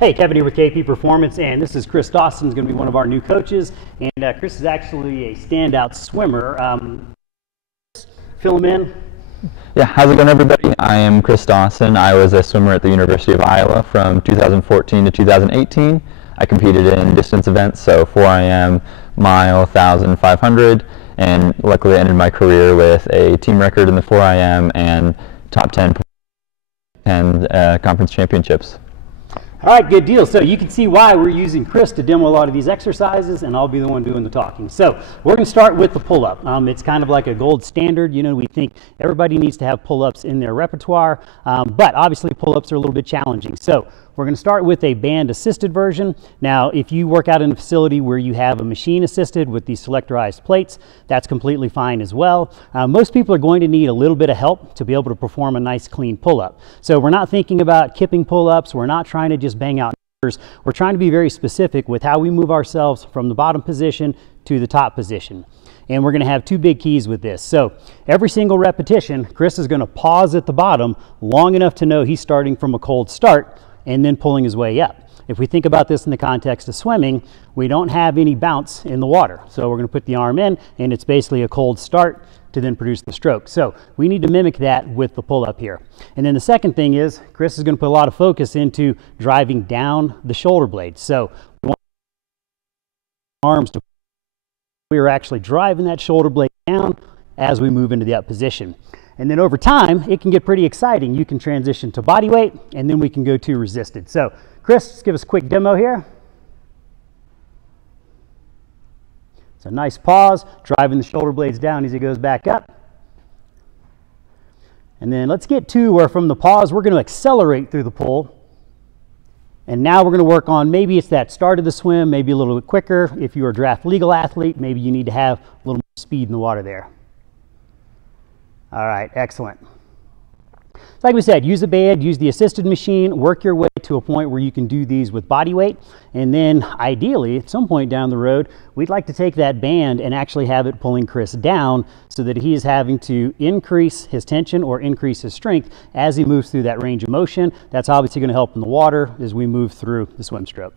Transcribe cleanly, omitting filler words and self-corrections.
Hey, Kevin here with KP Performance, and this is Chris Dawson, going to be one of our new coaches. And Chris is actually a standout swimmer. Fill him in. Yeah, how's it going, everybody? I am Chris Dawson. I was a swimmer at the University of Iowa from 2014 to 2018. I competed in distance events, so 4 IM, mile, 1,000, 500, and luckily I ended my career with a team record in the 4 IM and top 10 and conference championships. All right, good deal. So you can see why we're using Chris to demo a lot of these exercises, and I'll be the one doing the talking. So we're going to start with the pull-up. It's kind of like a gold standard. You know, we think everybody needs to have pull-ups in their repertoire, but obviously pull-ups are a little bit challenging. So we're going to start with a band-assisted version. Now, if you work out in a facility where you have a machine-assisted with these selectorized plates, that's completely fine as well. Most people are going to need a little bit of help to be able to perform a nice, clean pull-up. So we're not thinking about kipping pull-ups. We're not trying to just bang out numbers. We're trying to be very specific with how we move ourselves from the bottom position to the top position. And we're going to have two big keys with this. So every single repetition, Chris is going to pause at the bottom long enough to know he's starting from a cold start and then pulling his way up. If we think about this in the context of swimming, we don't have any bounce in the water. So we're going to put the arm in, and it's basically a cold start to then produce the stroke. So we need to mimic that with the pull-up here. And then the second thing is, Chris is going to put a lot of focus into driving down the shoulder blades. So we want arms to, we are actually driving that shoulder blade down as we move into the up position. And then over time, it can get pretty exciting. You can transition to body weight, and then we can go to resisted. So, Chris, just give us a quick demo here. It's a nice pause, driving the shoulder blades down as he goes back up. And then let's get to where from the pause, we're going to accelerate through the pull. And now we're going to work on, maybe it's that start of the swim, maybe a little bit quicker. If you're a draft legal athlete, maybe you need to have a little more speed in the water there. All right, excellent. So like we said, use a band, use the assisted machine, work your way to a point where you can do these with body weight. And then ideally, at some point down the road, we'd like to take that band and actually have it pulling Chris down so that he is having to increase his tension or increase his strength as he moves through that range of motion. That's obviously going to help in the water as we move through the swim stroke.